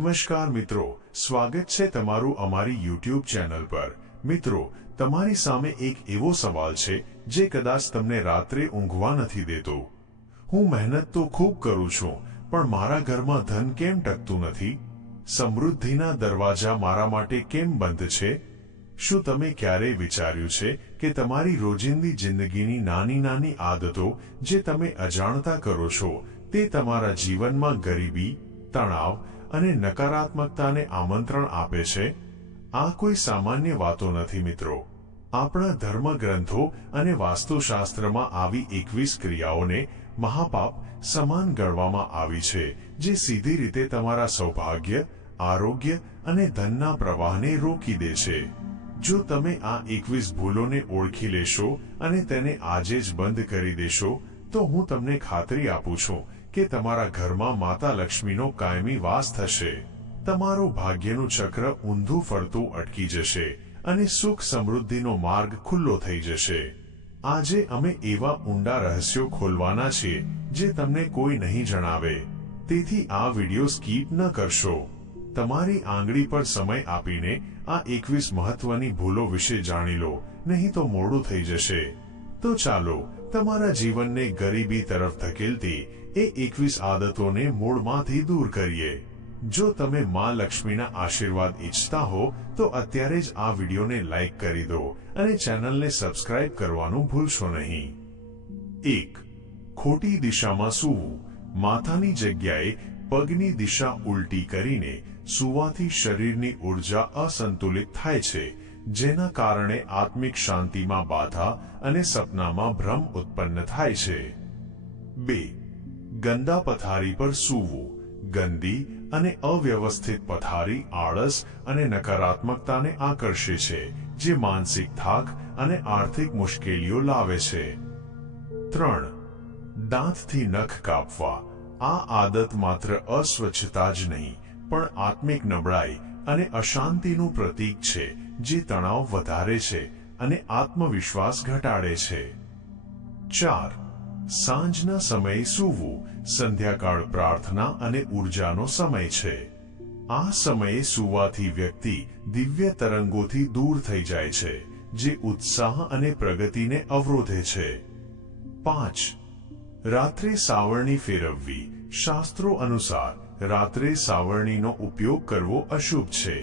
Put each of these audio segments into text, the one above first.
નમસ્કાર મિત્રો, સ્વાગત છે તમારું અમારી YouTube ચેનલ પર। મિત્રો, તમારી સામે એક એવો સવાલ છે જે કદાચ તમને રાત્રે ઊંઘવા નથી દેતો। હું મહેનત તો ખૂબ કરું છું, પણ મારા ઘરમાં ધન કેમ ટકતું નથી? સમૃદ્ધિના દરવાજા મારા માટે કેમ બંધ છે? શું તમે ક્યારેય વિચાર્યું છે કે તમારી રોજિંદી જિંદગીની નાની નાની આદતો જે તમે અજાણતા કરો છો તે તમારા જીવનમાં ગરીબી, તણાવ અને નકારાત્મકતાને આમંત્રણ આપે છે? આ કોઈ સામાન્ય વાતો નથી મિત્રો। આપણા ધર્મગ્રંથો અને વાસ્તુશાસ્ત્રમાં આવી 21 ક્રિયાઓને મહાપાપ સમાન ગણવામાં આવી છે જે સીધી રીતે તમારા સૌભાગ્ય, આરોગ્ય અને ધનના પ્રવાહને રોકી દે છે। જો તમે આ 21 ભૂલોને ઓળખી લેશો અને તેને આજે જ બંધ કરી દેશો તો હું તમને ખાતરી આપું છું કે તમારા ઘરમાં માતા લક્ષ્મીનો કાયમી વાસ થશે। તમારું ભાગ્યનું ચક્ર ઊંધું ફરતું અટકી જશે અને સુખ સમૃદ્ધિનો માર્ગ ખુલ્લો થઈ જશે। આજે અમે એવા ઊંડા રહસ્યો ખોલવાના છીએ જે તમને કોઈ નહીં જણાવે, તેથી આ વિડિયો સ્કીપ ન કરશો। તમારી આંગળી પર સમય આપીને આ 21 મહત્વની ભૂલો વિશે જાણી લો, નહીં તો મોડું થઈ જશે। તો ચાલો તમારા જીવનને ગરીબી તરફ ધકેલતી એ 21 આદતોને મૂળમાંથી દૂર કરીએ। જો તમે માં લક્ષ્મીના આશીર્વાદ ઈચ્છતા હો તો અત્યારે જ આ વિડિયોને લાઈક કરી દો અને ચેનલને સબસ્ક્રાઇબ કરવાનું ભૂલશો નહીં। 1. ખોટી દિશામાં સૂવું। માથાની જગ્યાએ પગની દિશા ઉલટી કરીને સૂવાથી શરીરની ઉર્જા અસંતુલિત થાય છે, જેના કારણે આત્મિક શાંતિમાં બાધા અને સપનામાં ભ્રમ ઉત્પન્ન થાય છે। 2. ગંદા પથારી પર સૂવું। ગંદી અને અવ્યવસ્થિત પથારી આળસ અને નકારાત્મકતાને આકર્ષે છે, જે માનસિક થાક અને આર્થિક મુશ્કેલીઓ લાવે છે। 3. દાંતથી નખ કાપવા। આ આદત માત્ર અસ્વચ્છતા જ નહીં પણ આત્મિક નબળાઈ અને અશાંતિનું પ્રતીક છે, જે તણાવ વધારે છે અને આત્મવિશ્વાસ ઘટાડે છે। 4. સાંજના સમયે સૂવું। સંધ્યાકાળ પ્રાર્થના અને ઉર્જાનો સમય છે। આ સમયે સૂવાથી વ્યક્તિ દિવ્ય તરંગોથી દૂર થઈ જાય છે, જે ઉત્સાહ અને પ્રગતિને અવરોધે છે। 5. રાત્રે સાવરણી ફેરવવી। શાસ્ત્રો અનુસાર રાત્રે સાવરણીનો ઉપયોગ કરવો અશુભ છે।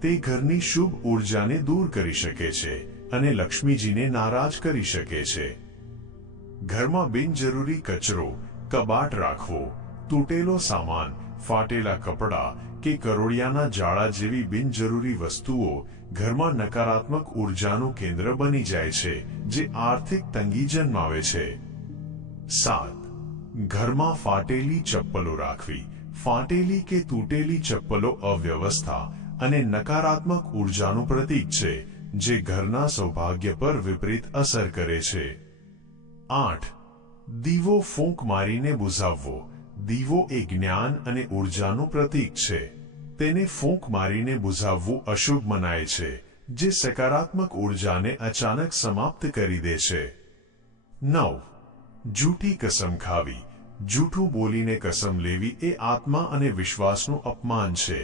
તે ઘરની શુભ ઉર્જાને દૂર કરી શકે છે અને લક્ષ્મીજીને નારાજ કરી શકે છે। ઘરમાં બિનજરૂરી કચરો, કબાટ રાખવો, તૂટેલો સામાન, ફાટેલા કપડાં કે કરોળિયાના જાળા જેવી બિનજરૂરી વસ્તુઓ ઘરમાં નકારાત્મક ઉર્જાનું કેન્દ્ર બની જાય છે, જે આર્થિક તંગી જન્માવે છે। 7. ઘરમાં ફાટેલી ચપ્પલો રાખવી। ફાટેલી કે તૂટેલી ચપ્પલો અવ્યવસ્થા અને નકારાત્મક ઉર્જાનું પ્રતીક છે, જે ઘરના સૌભાગ્ય પર વિપરીત અસર કરે છે। 8. દીવો ફૂંક મારીને બુઝાવવો। દીવો એ જ્ઞાન અને ઉર્જાનું પ્રતીક છે। તેને ફૂંક મારીને બુઝાવવું અશુભ મનાય છે, જે સકારાત્મક ઉર્જાને અચાનક સમાપ્ત કરી દે છે। 9. જૂઠી કસમ ખાવી। જૂઠું બોલીને કસમ લેવી એ આત્મા અને વિશ્વાસનું અપમાન છે।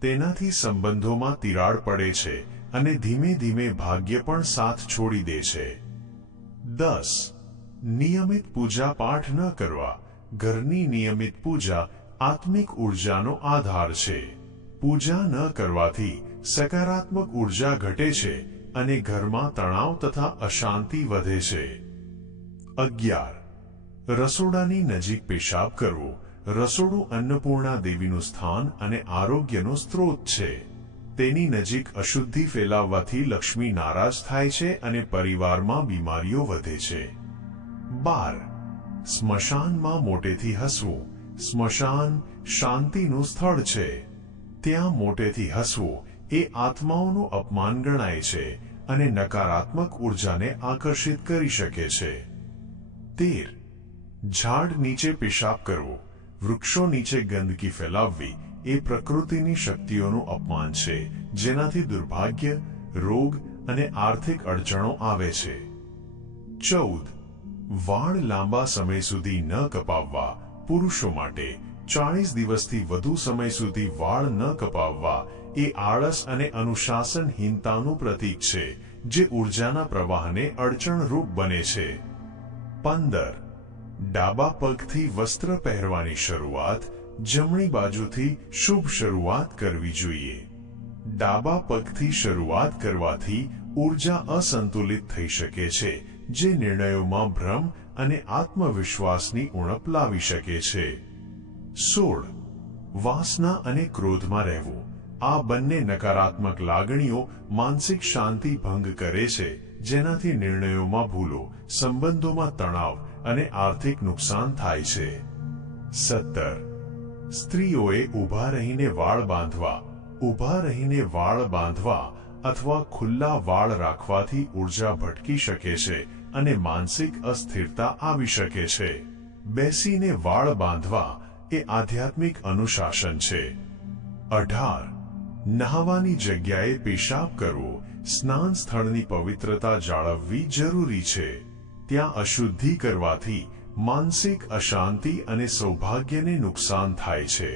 તેનાથી સંબંધોમાં તિરાડ પડે છે અને ધીમે ધીમે ભાગ્ય પણ સાથ છોડી દે છે। 10. નિયમિત પૂજા પાઠ ન કરવા। ઘરની નિયમિત પૂજા આત્મિક ઉર્જાનો આધાર છે। પૂજા ન કરવાથી સકારાત્મક ઉર્જા ઘટે છે અને ઘરમાં તણાવ તથા અશાંતિ વધે છે। 11. રસોડાની નજીક પેશાબ કરવો। રસોડું અન્નપૂર્ણા દેવીનું સ્થાન અને આરોગ્યનો સ્ત્રોત છે। તેની નજીક અશુદ્ધિ ફેલાવવાથી લક્ષ્મી નારાજ થાય છે અને પરિવારમાં બીમારીઓ વધે છે। 12. સ્મશાનમાં મોટેથી હસવું। સ્મશાન શાંતિનું સ્થળ છે। ત્યાં મોટેથી હસવું એ આત્માઓનું અપમાન ગણાય છે અને નકારાત્મક ઉર્જાને આકર્ષિત કરી શકે છે। 13. ઝાડ નીચે પેશાબ કરવો। વૃક્ષો નીચે ગંદકી ફેલાવવી એ પ્રકૃતિની શક્તિઓનું અપમાન છે, જેનાથી દુર્ભાગ્ય, રોગ અને આર્થિક અડચણો આવે છે। 14. વાળ લાંબા સમય સુધી ન કપાવવા। પુરુષો માટે 40 દિવસથી વધુ સમય સુધી વાળ ન કપાવવા એ આળસ અને અનુશાસનહીનતાનું પ્રતીક છે, જે ઊર્જાના પ્રવાહને અડચણરૂપ બને છે. 15. ડાબા પગથી વસ્ત્ર પહેરવાની શરૂઆત. જમણી બાજુથી શુભ શરૂઆત કરવી જોઈએ. ડાબા પગથી શરૂઆત કરવાથી ઊર્જા અસંતુલિત થઈ શકે છે, જે નિર્ણયોમાં ભ્રમ અને આત્મવિશ્વાસની ઉણપ લાવી શકે છે. 16. વાસના અને ક્રોધમાં રહેવું. આ બંને નકારાત્મક લાગણીઓ માનસિક શાંતિ ભંગ કરે છે, જેનાથી નિર્ણયોમાં ભૂલો, સંબંધોમાં તણાવ અને આર્થિક નુકસાન થાય છે. 17. સ્ત્રીઓએ ઊભા રહીને વાળ બાંધવા. ઊભા રહીને વાળ બાંધવા અથવા ખુલ્લા વાળ રાખવાથી ઊર્જા ભટકી શકે છે અને માનસિક અસ્થિરતા આવી શકે છે. બેસીને વાળ બાંધવા એ આધ્યાત્મિક અનુશાસન છે. 18. નહાવાની જગ્યાએ પેશાબ કરવો. સ્નાન સ્થળની પવિત્રતા જાળવવી જરૂરી છે. ત્યાં અશુદ્ધિ કરવાથી માનસિક અશાંતિ અને સૌભાગ્યને નુકસાન થાય છે.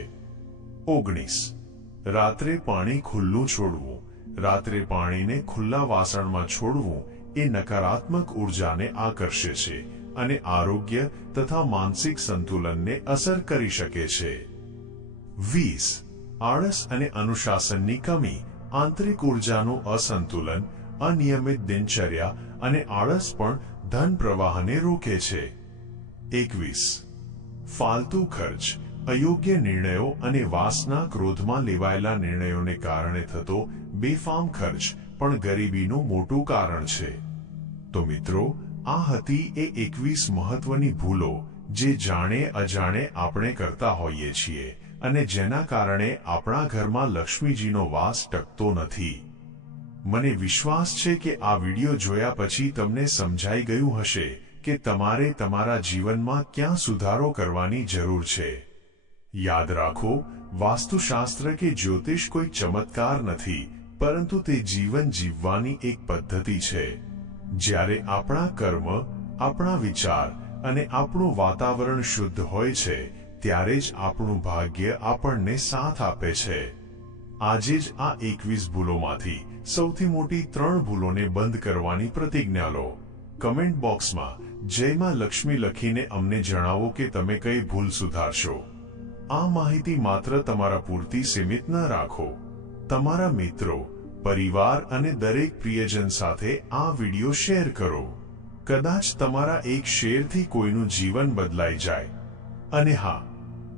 19. રાત્રે પાણી ખુલ્લું છોડવું. રાત્રે પાણીને ખુલ્લા વાસણમાં છોડવું એ નકારાત્મક ઊર્જાને આકર્ષે છે અને આરોગ્ય તથા માનસિક સંતુલનને અસર કરી શકે છે. 20. આળસ અને અનુશાસનની કમી. આંતરિક ઊર્જાનું અસંતુલન, અનિયમિત દિનચર્યા અને આળસ પણ ધન પ્રવાહને રોકે છે. 21. ફાલતુ ખર્ચ. અયોગ્ય નિર્ણયો અને વાસના ક્રોધમાં લેવાયેલા નિર્ણયોને કારણે થતો બેફામ ખર્ચ પણ ગરીબીનું મોટું કારણ છે. તો મિત્રો, આ હતી એ 21 મહત્વની ભૂલો જે જાણે અજાણે આપણે કરતા હોઈએ છીએ અને જેના કારણે આપણા ઘરમાં લક્ષ્મીજીનો વાસ ટકતો નથી. મને વિશ્વાસ છે કે આ વિડિયો જોયા પછી તમને સમજાઈ ગયું હશે કે તમારે તમારા જીવનમાં ક્યાં સુધારો કરવાની જરૂર છે. યાદ રાખો, વાસ્તુશાસ્ત્ર કે જ્યોતિષ કોઈ ચમત્કાર નથી, પરંતુ તે જીવન જીવવાની એક પદ્ધતિ છે. જ્યારે આપણા કર્મ, આપણા વિચાર અને આપણું વાતાવરણ શુદ્ધ હોય છે, ત્યારે જ આપણું ભાગ્ય આપણને સાથ આપે છે. આજે જ આ 21 ભૂલોમાંથી સૌથી મોટી 3 ભૂલોને બંધ કરવાની પ્રતિજ્ઞા લો. કમેન્ટ બોક્સમાં જય માં લક્ષ્મી લખીને અમને જણાવો કે તમે કઈ ભૂલ સુધારશો. આ માહિતી માત્ર તમારા પૂરતી સીમિત ન રાખો. તમારા મિત્રો, પરિવાર અને દરેક પ્રિયજન સાથે આ વિડિયો શેર કરો. કદાચ તમારા એક શેરથી કોઈનું જીવન બદલાઈ જાય. અને હા,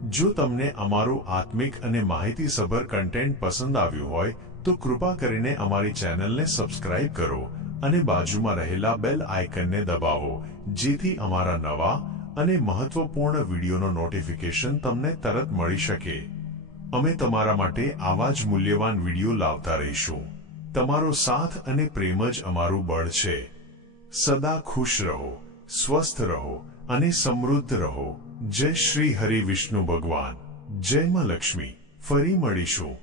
જો તમને અમારું આત્મિક અને માહિતીસભર કન્ટેન્ટ પસંદ આવ્યું હોય તો કૃપા કરીને અમારી ચેનલને સબસ્ક્રાઇબ કરો અને બાજુમાં રહેલા બેલ આઇકનને દબાવો, જેથી અમારા નવા અને મહત્વપૂર્ણ વિડિયોનો નોટિફિકેશન તમને તરત મળી શકે. અમે તમારા માટે આવા જ મૂલ્યવાન વિડિયો લાવતા રહીશું. તમારો સાથ અને પ્રેમ જ અમારું બળ છે. સદા ખુશ રહો, સ્વસ્થ રહો અને સમૃદ્ધ રહો. જય શ્રી હરિ વિષ્ણુ ભગવાન. જય માં લક્ષ્મી. ફરી મળીશું.